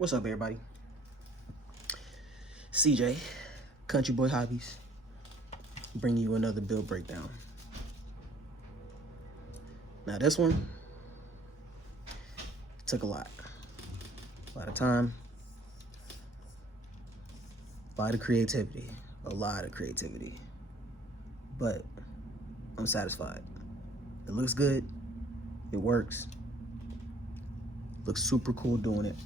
What's up, everybody? CJ, Country Boy Hobbies, bringing you another build breakdown. Now this one took a lot of time, a lot of creativity, but I'm satisfied. It looks good, it works, looks super cool doing it.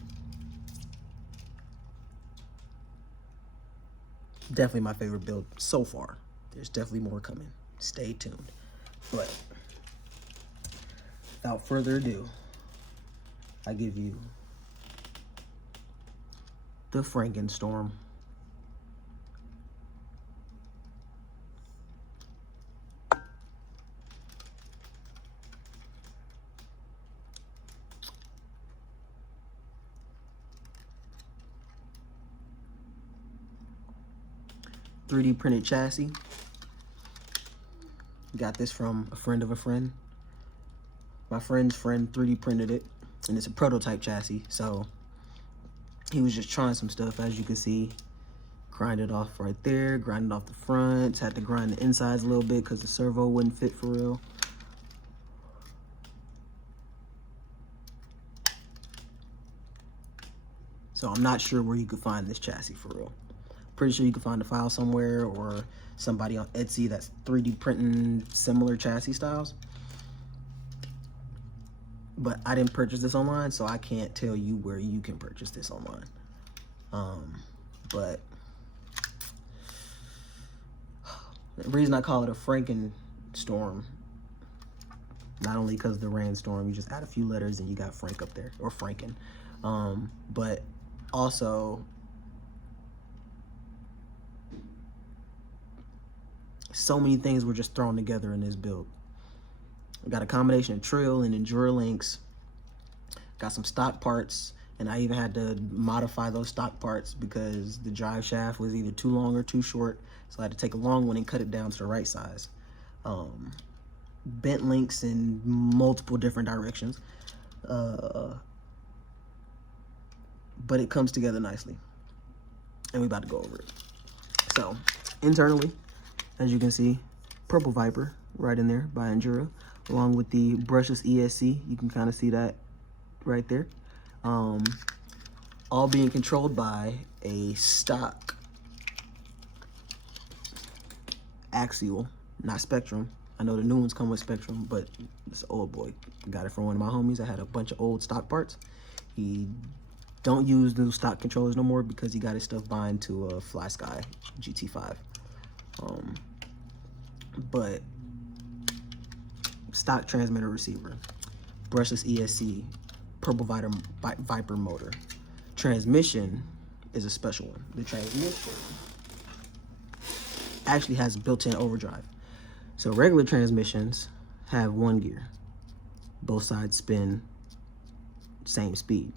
Definitely my favorite build so far. There's definitely more coming. Stay tuned. But without further ado, I give you the Frankenstorm. .3D printed chassis. Got this from a friend of a friend. My friend's friend 3D printed it, and it's a prototype chassis, so he was just trying some stuff. As you can see, grind it off right there, grind it off the fronts, had to grind the insides a little bit because the servo wouldn't fit for real. So I'm not sure where you could find this chassis for real. Pretty sure you can find a file somewhere or somebody on Etsy that's 3D printing similar chassis styles. But I didn't purchase this online, so I can't tell you where you can purchase this online. But the reason I call it a Frankenstorm, not only because of the rainstorm, you just add a few letters and you got Frank up there, or Franken. But also, so many things were just thrown together in this build. I got a combination of Trill and Endura links, got some stock parts, and I even had to modify those stock parts because the drive shaft was either too long or too short, so I had to take a long one and cut it down to the right size. Bent links in multiple different directions, but it comes together nicely, and we're about to go over it. So internally, as you can see, Purple Viper right in there by Endura, along with the brushless ESC. You can kind of see that right there. All being controlled by a stock axial, not Spectrum. I know the new ones come with Spectrum, but this old boy, got it from one of my homies. I had a bunch of old stock parts. He don't use the stock controllers no more because he got his stuff bind to a Fly Sky GT5. But stock transmitter receiver, brushless ESC, Purple Viper motor. Transmission is a special one. The transmission actually has built-in overdrive. So regular transmissions have one gear. Both sides spin same speed.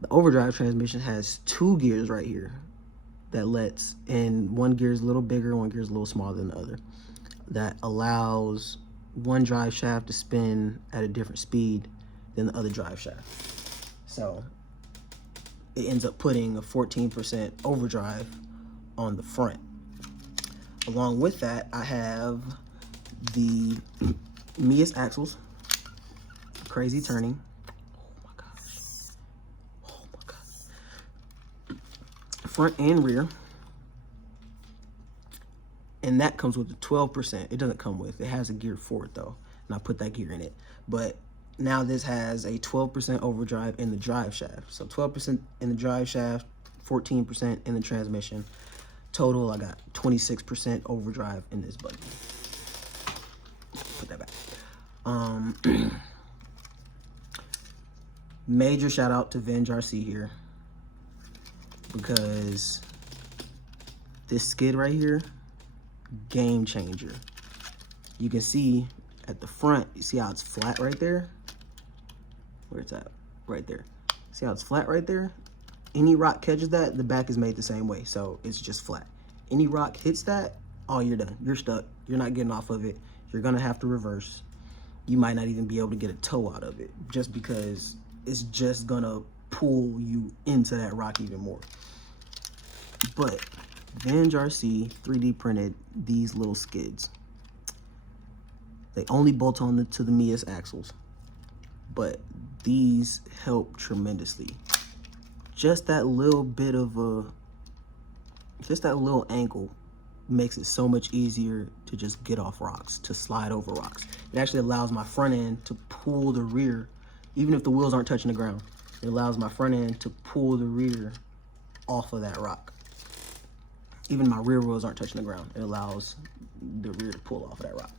The overdrive transmission has two gears right here that lets, and one gear is a little bigger, one gear is a little smaller than the other. That allows one drive shaft to spin at a different speed than the other drive shaft. So it ends up putting a 14% overdrive on the front. Along with that, I have the Mias axles, crazy turning. Oh my gosh. Front and rear. And that comes with the 12%. It doesn't come with, it has a gear for it though. And I put that gear in it. But now this has a 12% overdrive in the drive shaft. So 12% in the drive shaft, 14% in the transmission. Total, I got 26% overdrive in this buggy. Put that back. Major shout out to Venge RC here, because this skid right here, game changer. You can see at the front, you see how it's flat right there? Where it's at? Right there. See how it's flat right there? Any rock catches that, the back is made the same way, so it's just flat. Any rock hits that, oh, you're done. You're stuck. You're not getting off of it. You're gonna have to reverse. You might not even be able to get a toe out of it, just because it's just gonna pull you into that rock even more. But Venge RC 3D printed these little skids. They only bolt on to the Mia's axles, but these help tremendously. Just that little bit of just that little angle makes it so much easier to just get off rocks, to slide over rocks. It actually allows my front end to pull the rear, even if the wheels aren't touching the ground. It allows my front end to pull the rear off of that rock. Even my rear wheels aren't touching the ground. It allows the rear to pull off of that rock.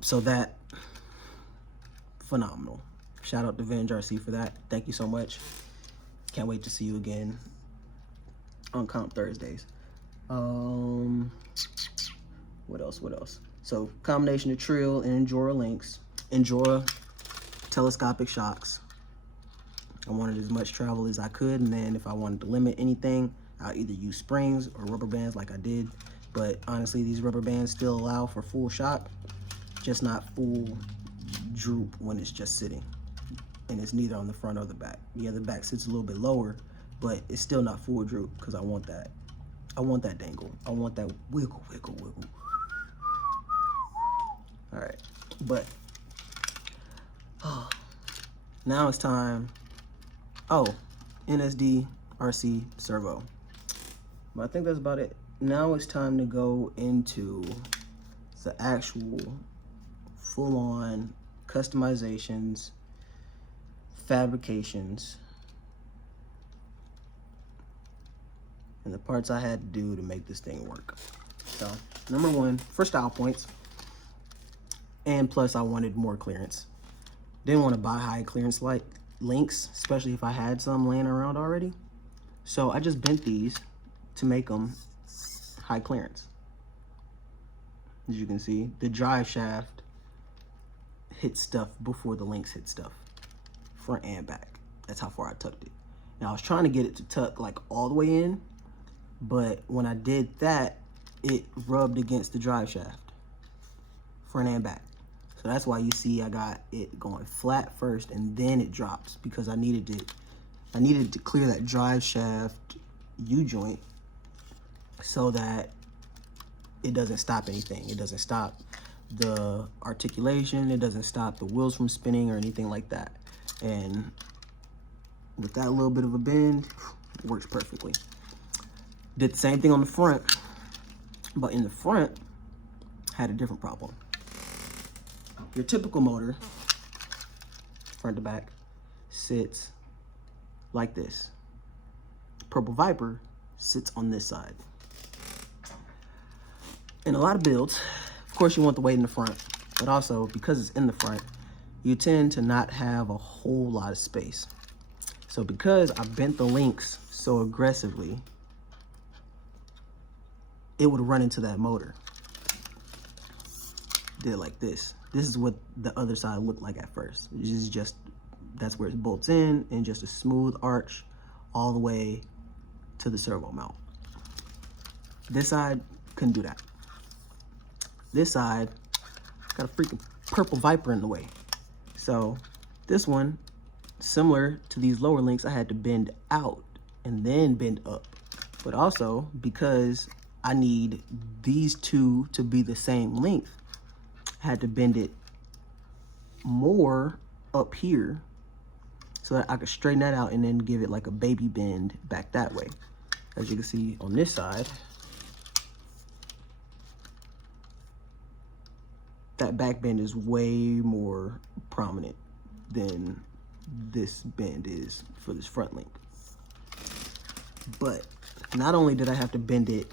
So that, phenomenal. Shout out to Venge RC for that. Thank you so much. Can't wait to see you again on Comp Thursdays. What else? So combination of Trill and Endura links. Endura telescopic shocks. I wanted as much travel as I could, and then if I wanted to limit anything, I'll either use springs or rubber bands like I did. But honestly, these rubber bands still allow for full shock, just not full droop when it's just sitting. And it's neither on the front or the back. Yeah, the back sits a little bit lower, but it's still not full droop because I want that. I want that dangle. I want that wiggle. All right, but now it's time. Oh, NSD RC servo. But I think that's about it. Now it's time to go into the actual full-on customizations, fabrications, and the parts I had to do to make this thing work. So, number one, for style points, and plus I wanted more clearance. Didn't want to buy high clearance links, especially if I had some laying around already. So I just bent these to make them high clearance. As you can see, the drive shaft hit stuff before the links hit stuff, front and back. That's how far I tucked it. Now I was trying to get it to tuck like all the way in, but when I did that, it rubbed against the drive shaft, front and back. So that's why you see I got it going flat first and then it drops, because I needed to clear that drive shaft U-joint so that it doesn't stop anything. It doesn't stop the articulation, it doesn't stop the wheels from spinning or anything like that. And with that little bit of a bend, it works perfectly. Did the same thing on the front, but in the front, had a different problem. Your typical motor, front to back, sits like this. Purple Viper sits on this side. In a lot of builds, of course you want the weight in the front, but also because it's in the front, you tend to not have a whole lot of space. So because I bent the links so aggressively, it would run into that motor. Did it like this. This is what the other side looked like at first. This is just, that's where it bolts in, and just a smooth arch all the way to the servo mount. This side couldn't do that. This side got a freaking Purple Viper in the way. So this one, similar to these lower links, I had to bend out and then bend up. But also, because I need these two to be the same length, I had to bend it more up here so that I could straighten that out and then give it like a baby bend back that way. As you can see on this side, that back bend is way more prominent than this bend is for this front link. But not only did I have to bend it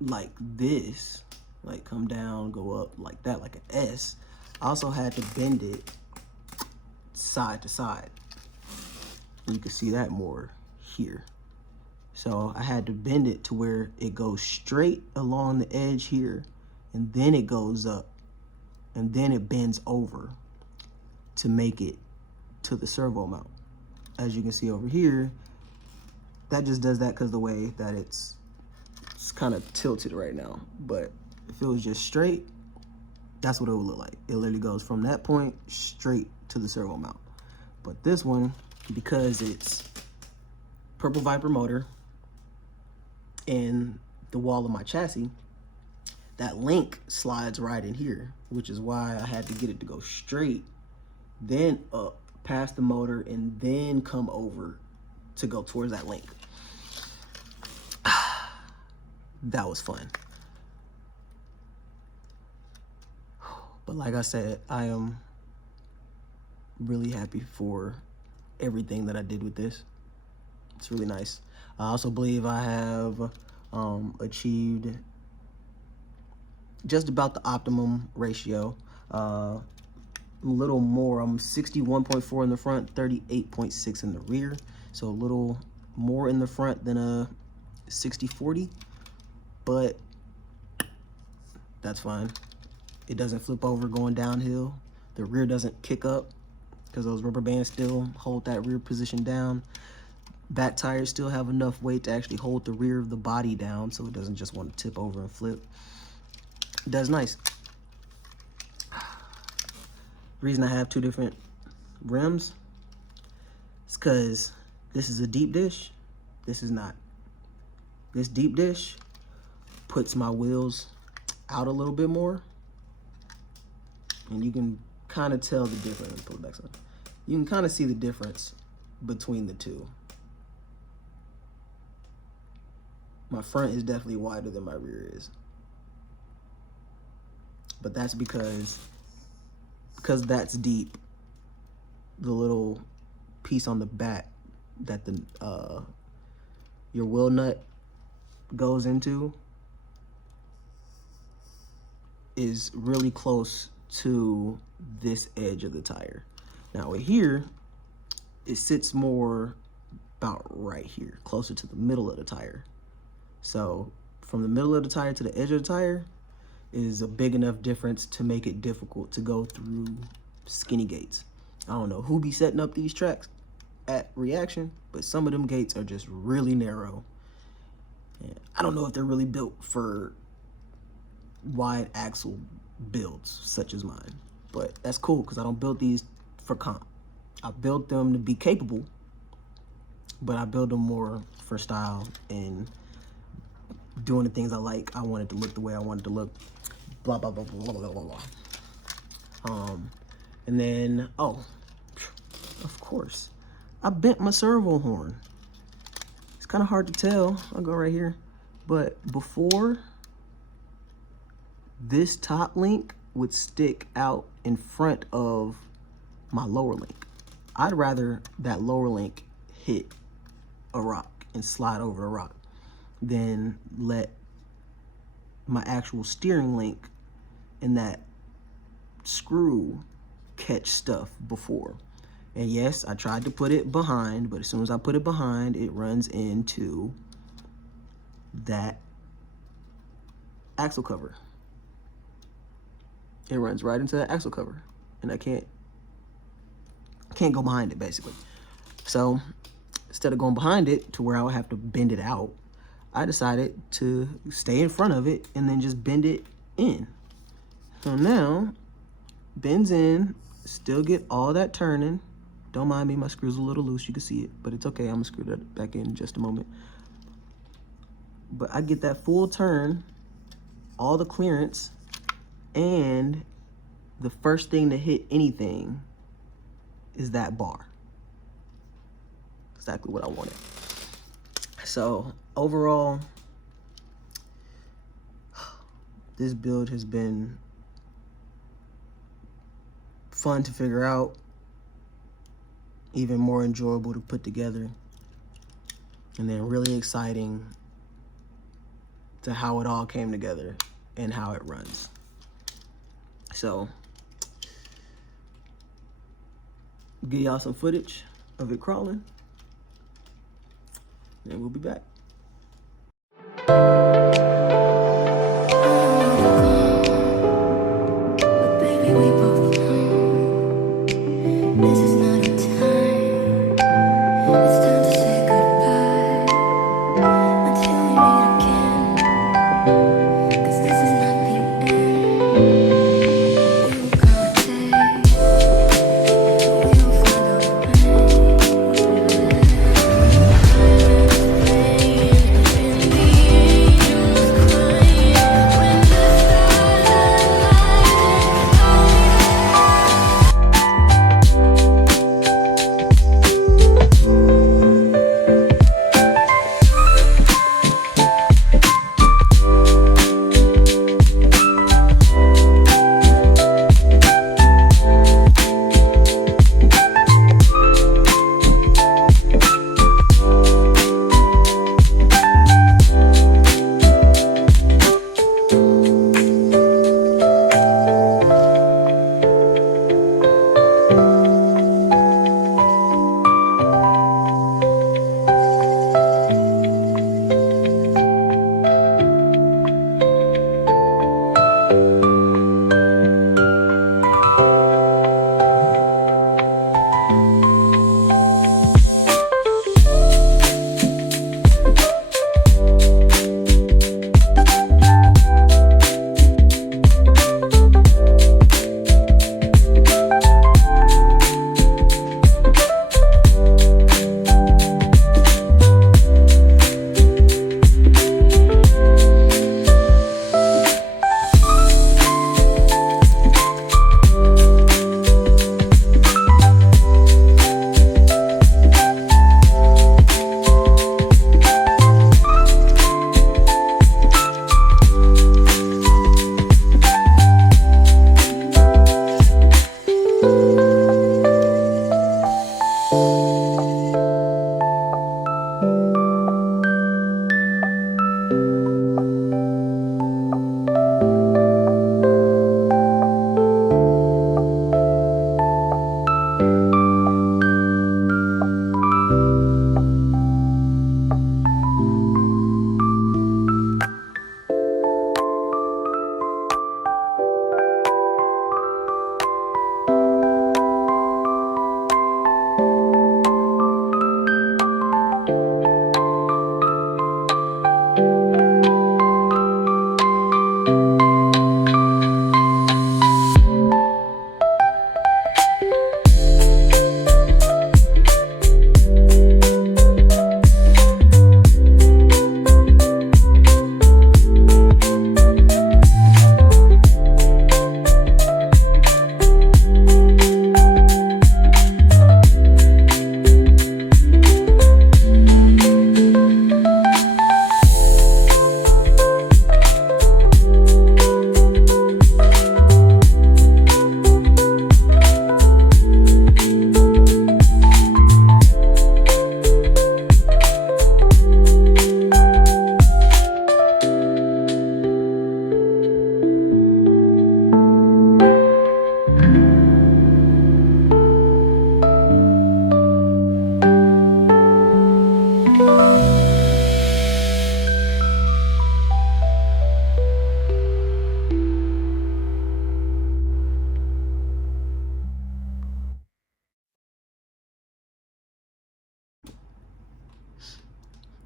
like this, like come down, go up like that, like an S, I also had to bend it side to side. And you can see that more here. So I had to bend it to where it goes straight along the edge here, and then it goes up, and then it bends over to make it to the servo mount. As you can see over here, that just does that because the way that it's kind of tilted right now. But if it was just straight, that's what it would look like. It literally goes from that point straight to the servo mount. But this one, because it's Purple Viper motor in the wall of my chassis, that link slides right in here, which is why I had to get it to go straight, then up past the motor, and then come over to go towards that link. That was fun. But like I said, I am really happy for everything that I did with this. It's really nice. I also believe I have achieved just about the optimum ratio. A little more. I'm 61.4 in the front, 38.6 in the rear. So a little more in the front than a 60-40, but that's fine. It doesn't flip over going downhill. The rear doesn't kick up because those rubber bands still hold that rear position down. Back tires still have enough weight to actually hold the rear of the body down, so it doesn't just want to tip over and flip. It does nice. The reason I have two different rims is because this is a deep dish. This is not. This deep dish puts my wheels out a little bit more, and you can kind of tell the difference. Let me pull it back some. You can kind of see the difference between the two. My front is definitely wider than my rear is, but that's because that's deep. The little piece on the back that the your wheel nut goes into is really close to this edge of the tire. Now here, it sits more about right here, closer to the middle of the tire. So from the middle of the tire to the edge of the tire is a big enough difference to make it difficult to go through skinny gates. I don't know who be setting up these tracks at Reaction, but some of them gates are just really narrow. And I don't know if they're really built for wide axle builds such as mine, but that's cool because I don't build these for comp. I built them to be capable, but I build them more for style and doing the things I like. I wanted to look the way I wanted to look. Blah blah blah blah blah blah blah. And then of course, I bent my servo horn. It's kind of hard to tell. I'll go right here, but before, this top link would stick out in front of my lower link. I'd rather that lower link hit a rock and slide over a rock than let my actual steering link and that screw catch stuff before. And yes, I tried to put it behind, but as soon as I put it behind, it runs into that axle cover. It runs right into that axle cover, and I can't go behind it, basically. So instead of going behind it to where I would have to bend it out, I decided to stay in front of it and then just bend it in. So now, bends in, still get all that turning. Don't mind me, my screw's a little loose, you can see it, but it's okay, I'm gonna screw that back in just a moment. But I get that full turn, all the clearance, and the first thing to hit anything is that bar. Exactly what I wanted. So overall, this build has been fun to figure out, even more enjoyable to put together, and then really exciting to how it all came together and how it runs. So, give y'all some footage of it crawling, and we'll be back.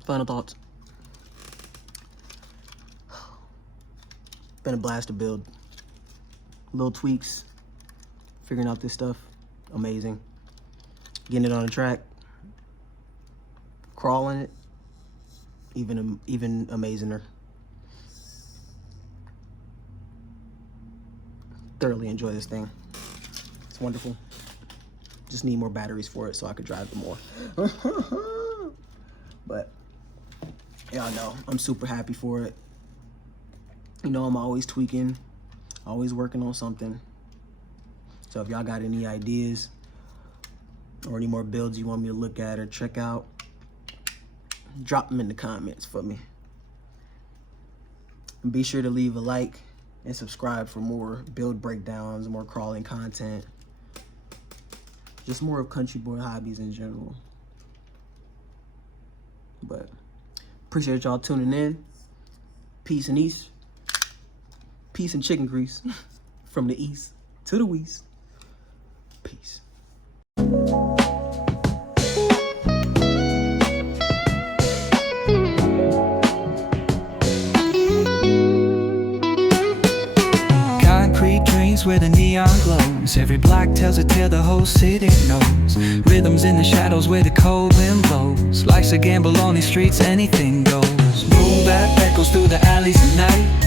Final thoughts. Been a blast to build. Little tweaks, figuring out this stuff, amazing. Getting it on the track, crawling it, even amazinger. Thoroughly enjoy this thing. It's wonderful. Just need more batteries for it so I could drive it more. But y'all know I'm super happy for it. You know, I'm always tweaking, always working on something. So if y'all got any ideas or any more builds you want me to look at or check out, drop them in the comments for me. And be sure to leave a like and subscribe for more build breakdowns, more crawling content, just more of country boy hobbies in general. But appreciate y'all tuning in. Peace and east. Peace and chicken grease from the east to the west. Peace. Concrete dreams where the neon glows. Every block tells a tale the whole city knows. Rhythms in the shadows where the cold wind blows. Life's a gamble on these streets, anything goes. Boom bap echoes through the alleys at night.